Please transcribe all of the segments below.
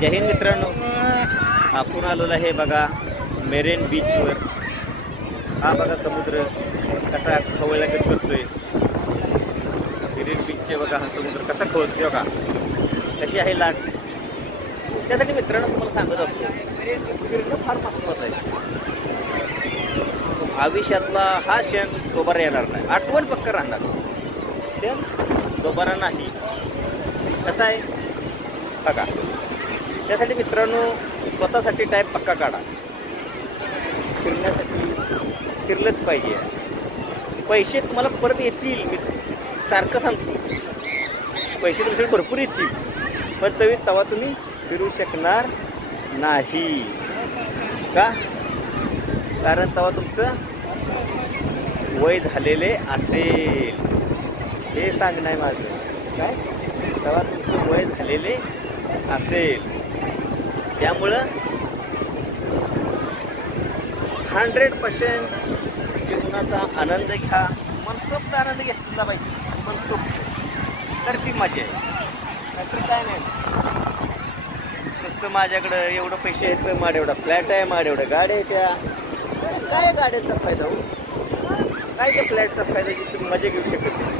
जय हिंद मित्रांनो, आपण आलेलो आहे बघा मेरेन बीचवर. हा बघा समुद्र कसा खवळल्यागत करतोय. मेरेन बीचचे बघा हा समुद्र कसा खवळतोय बघा, कशी आहे लाट. त्यासाठी मित्रांनो तुम्हाला सांगत असतो, फिरणं फार महत्त्वाचं आहे. आयुष्यातला हा क्षण दोबारा येणार नाही, आठवण पक्का राहणार, क्षण दोबारा नाही. कसा आहे बघा. त्यासाठी मित्रांनो स्वतःसाठी टाईम पक्का काढा. फिरण्यासाठी फिरलंच पाहिजे. पैसे तुम्हाला परत येतील, मी सारखं सांगतो. पैसे तुमच्याकडे भरपूर येतील, पण तेव्हा तुम्ही फिरू शकणार नाही. का? कारण तेव्हा तुमचं वय झालेले असेल. हे सांगणं आहे माझं. काय? तेव्हा तुमचं वय झालेले असेल. त्यामुळं 100% जीवनाचा आनंद घ्या. मनसोक्त आनंद घेतला पाहिजे, मनसोक्त. तर ती मजा आहे. नाहीतर काय नाही. नुसतं माझ्याकडं एवढं पैसे आहेत, माझ्या एवढा फ्लॅट आहे, माझ्या एवढ्या गाड्या आहेत. त्या काय गाड्याचा फायदा हो? काय त्या फ्लॅटचा फायदा की तुम्ही मजा घेऊ शकत नाही.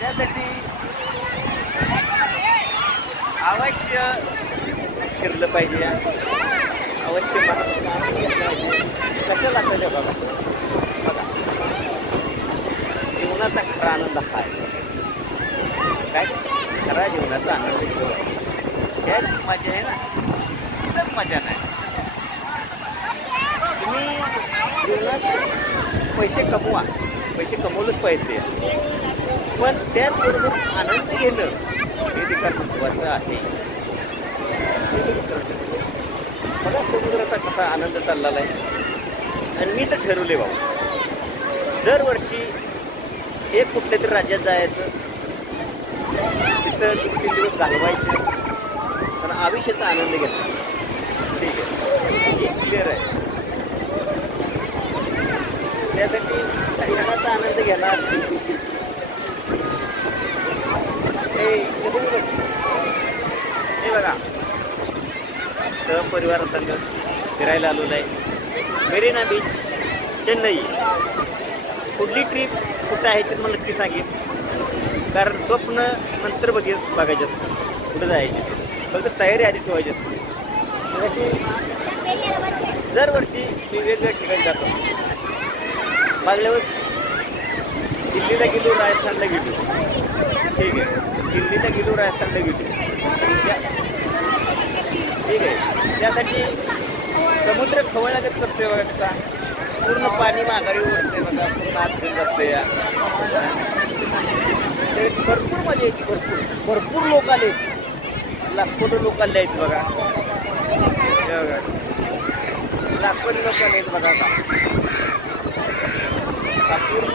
त्यासाठी अवश्य फिरलं पाहिजे. अवश्य कशा लागतं बघा. बघा, जीवनाचा खरा आनंद हा आहे. काय खरा जीवनाचा आनंद घेतो, त्याच मजा आहे ना, तिथंच मजा नाही. तुम्ही जीवनात पैसे कमवा, पैसे कमवलंच पाहिजे, पण त्याचबरोबर आनंद घेणं हे देखील महत्त्वाचं आहे. बघा समुद्राचा कसा आनंद चाललेला आहे. आणि मी तर ठरवले बाबा, दरवर्षी एक कुठल्या तरी राज्यात जायचं, तिथं 2-3 दिवस घालवायचे, पण आयुष्याचा आनंद घेतला. ठीक आहे, हे क्लिअर आहे. त्यासाठी क्षणाचा आनंद घेणार. हे बघा, परिवारासंग फिरायला आलेलो आहे मेरीना बीच, चेन्नई. पुढली ट्रिप कुठं आहे ते मला नक्की सांगेन. कारण स्वप्न नंतर बघायचे असतं, कुठं जायचे, फक्त तयारी आधी ठेवायची असते. त्यासाठी दरवर्षी मी वेगवेगळ्या ठिकाणी जातो. मागल्या वेळेस दिल्लीला गेलो, राजस्थानला गेलो. ठीक आहे, दिल्लीला गेलो, राजस्थानला गेलो. ठीक आहे, त्यासाठी समुद्र खवळल्यागत करतोय बघा. कसा पूर्ण पाणी माघारी ओढते बघा, पूर्ण आत घेऊन जाते. भरपूर मजा येते, भरपूर लोक आले, लाखोट लोक आले आहेत बघा. लाखोट लोक आले आहेत बघा. आता पूर्ण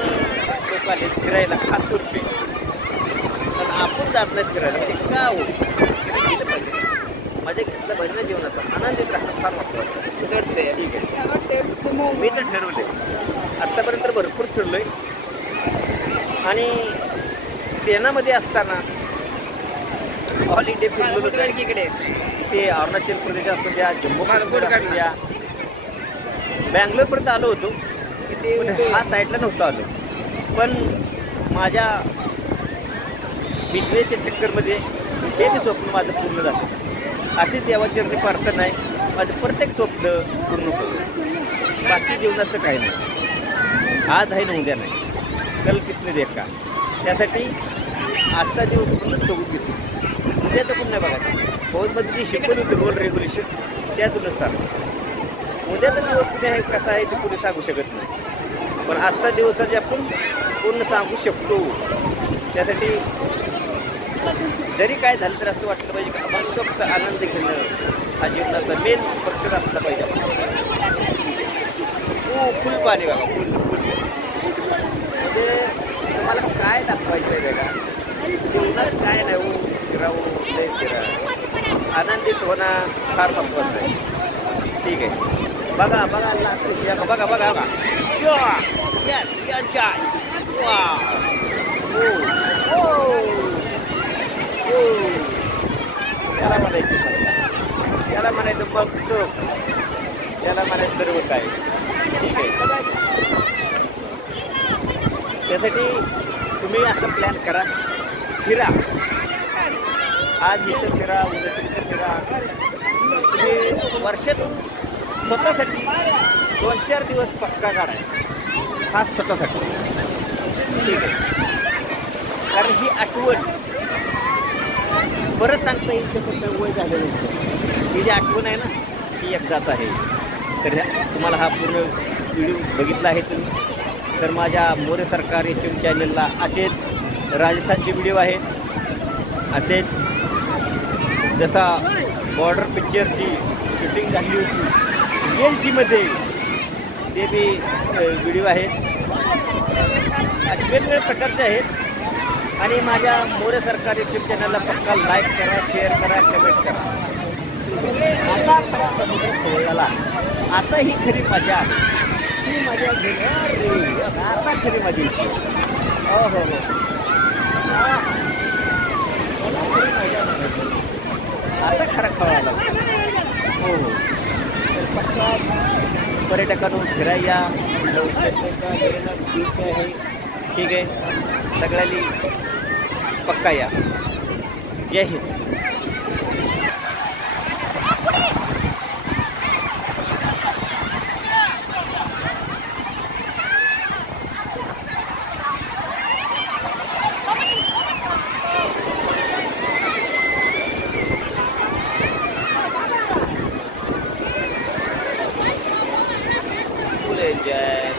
लोक आले फिरायला, खास करून. पण आपण जात नाही फिरायला, म्हणजे का हो? मजा घेतला पाहिजे ना जीवनाचा. आनंदित राहणं फार महत्त्वाचं. ठीक आहे, मी तर ठरवले. आत्तापर्यंत भरपूर फिरलोय. आणि सेनामध्ये असताना ऑल इंडिया फिरलो होतो. इकडे ते अरुणाचल प्रदेश असू द्या, जम्मू काश्मीर असू द्या, बँगलोरपर्यंत आलो होतो. पण हा साईडला नव्हतं आलो. पण माझ्या बिजनेसच्या चक्करमध्ये हे मी स्वप्न माझं पूर्ण झालं. अशी देवाची प्रार्थना आहे, माझं प्रत्येक स्वप्न पूर्ण करू. बाकी जीवनाचं काही नाही. आज आहे ना उद्या नाही, कल किसने देखा. त्यासाठी आजचा दिवस पूर्ण जगून घेतो. उद्याचं पण नाही बघायचं. फौजमध्ये जी शिकवली होती रोल रेग्युलेशन, त्यातूनच चालू. उद्याचा दिवस कुठे आहे, कसा आहे, ते कुठे सांगू शकत नाही. पण आजचा दिवस जे आपण पूर्ण सांगू शकतो. त्यासाठी जरी काय झालं तर असं वाटलं पाहिजे की मनसोक्त आनंद घेणं हा जीवनाचा मेन पर्पज असला पाहिजे. फुल पाणी बघा, फुल म्हणजे तुम्हाला काय दाखवायचं आहे का जीवनात काय नाही हो. फिरावं, लय फिरा, आनंदित होणं फार महत्त्वाचं आहे. ठीक आहे, बघा बघा कशी आहे, बघा बघा बघा. वा, हो, हो. बोलायचं फक्त. त्याला म्हणायचं मग चोख, त्याला म्हणायचं सर्व काय. ठीक आहे. त्यासाठी तुम्ही असं प्लॅन करा, फिरा. आज इथं फिरा, उद्या तिथं फिरा. तुम्ही वर्षातून स्वतःसाठी 2-4 दिवस पक्का काढायचा, खास स्वतःसाठी. ठीक आहे. कारण ही आठवण परत सांगता येईल शकत वय झालेलं नसतं. ही जी आठवण आहे ना, ही एकदाच आहे. तर तुम्हाला हा पूर्ण व्हिडिओ बघितला आहे तुम्ही, तर माझ्या मोरे सरकार YouTube चॅनलला असेच राजस्थानचे व्हिडिओ आहेत. असेच जसा बॉर्डर पिक्चरची शूटिंग झाली होती LGमध्ये, ते बी व्हिडिओ आहेत. असे वेगवेगळ्या प्रकारचे आहेत. आणि माझ्या मोरे सरकार YouTube चॅनलला पक्का लाईक करा, शेअर करा, कमेंट करा. आता खरा समुद्र खोळला, आता ही खरी मजा आहे. ही मजा घेणार, आता खरी मजा येते. हो हो हो, खरी मजा म्हणायची. आता खरा खळाला. हो हो. तर पक्का पर्यटकांनो फिरायला बीच आहे. ठीक आहे. सगळ्यांनी पक्का या. जय हिंद. जय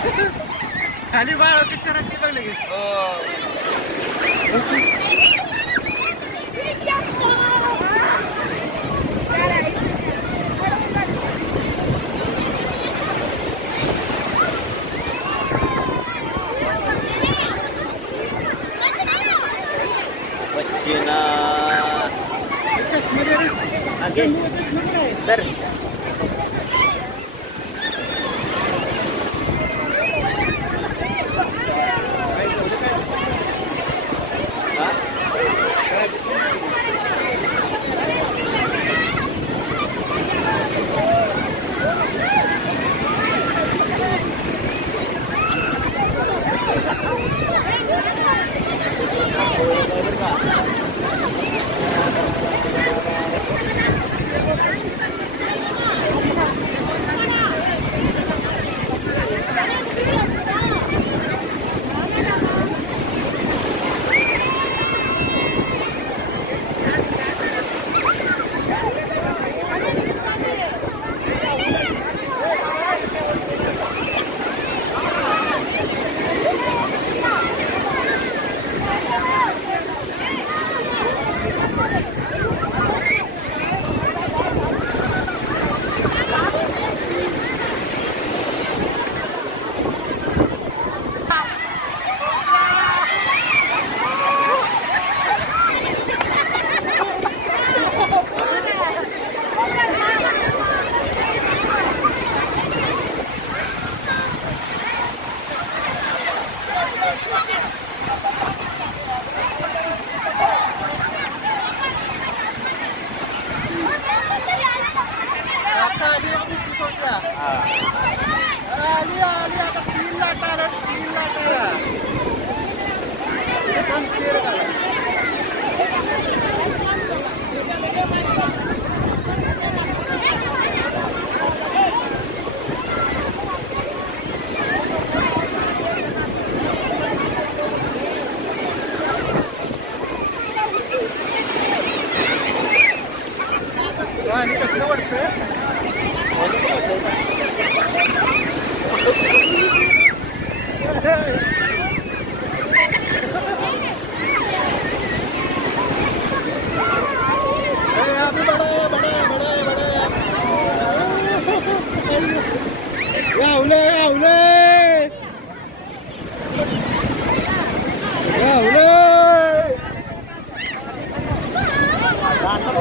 खाली बाळ कशी रंगती बघ लगे. बच्चेना आगे तर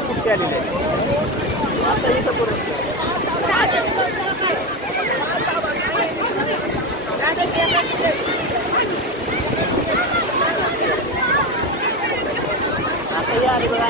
कुठे आलेले आता इथं आता या आले बघा.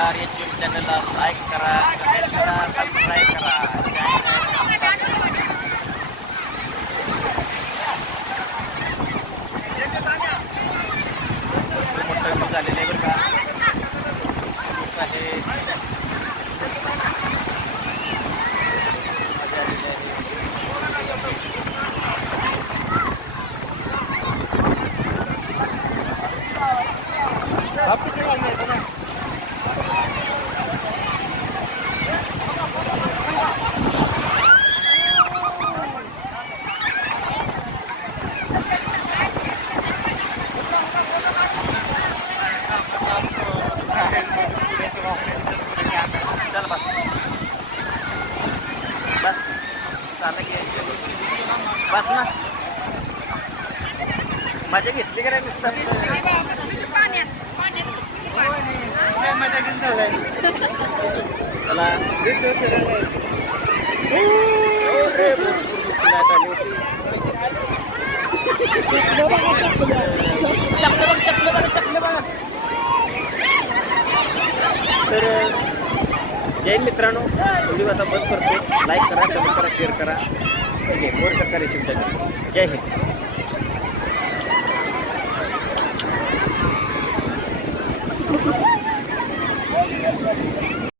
नमस्कार. YouTube चॅनलला लाईक करा, कमेंट करा, सबस्क्राईब करा. भरपूर मोठं ऊस झालेलं आहे बरं का. ऊस आहे. मजा आलेली आहे. चल बस बस चाललं की बस ना. मजा घेतली का नाही नुसतं काय मजा घेऊन चाललाय. चला. अरे, भरपूर लाट आली होती. चपलं बघा. तर जय हिंद मित्रांनो, व्हिडिओ आता बंद करतो. लाईक करा, कमेंट करा, शेअर करा. ठीक आहे, मोर सरकार YouTube चॅनल. जय हिंद.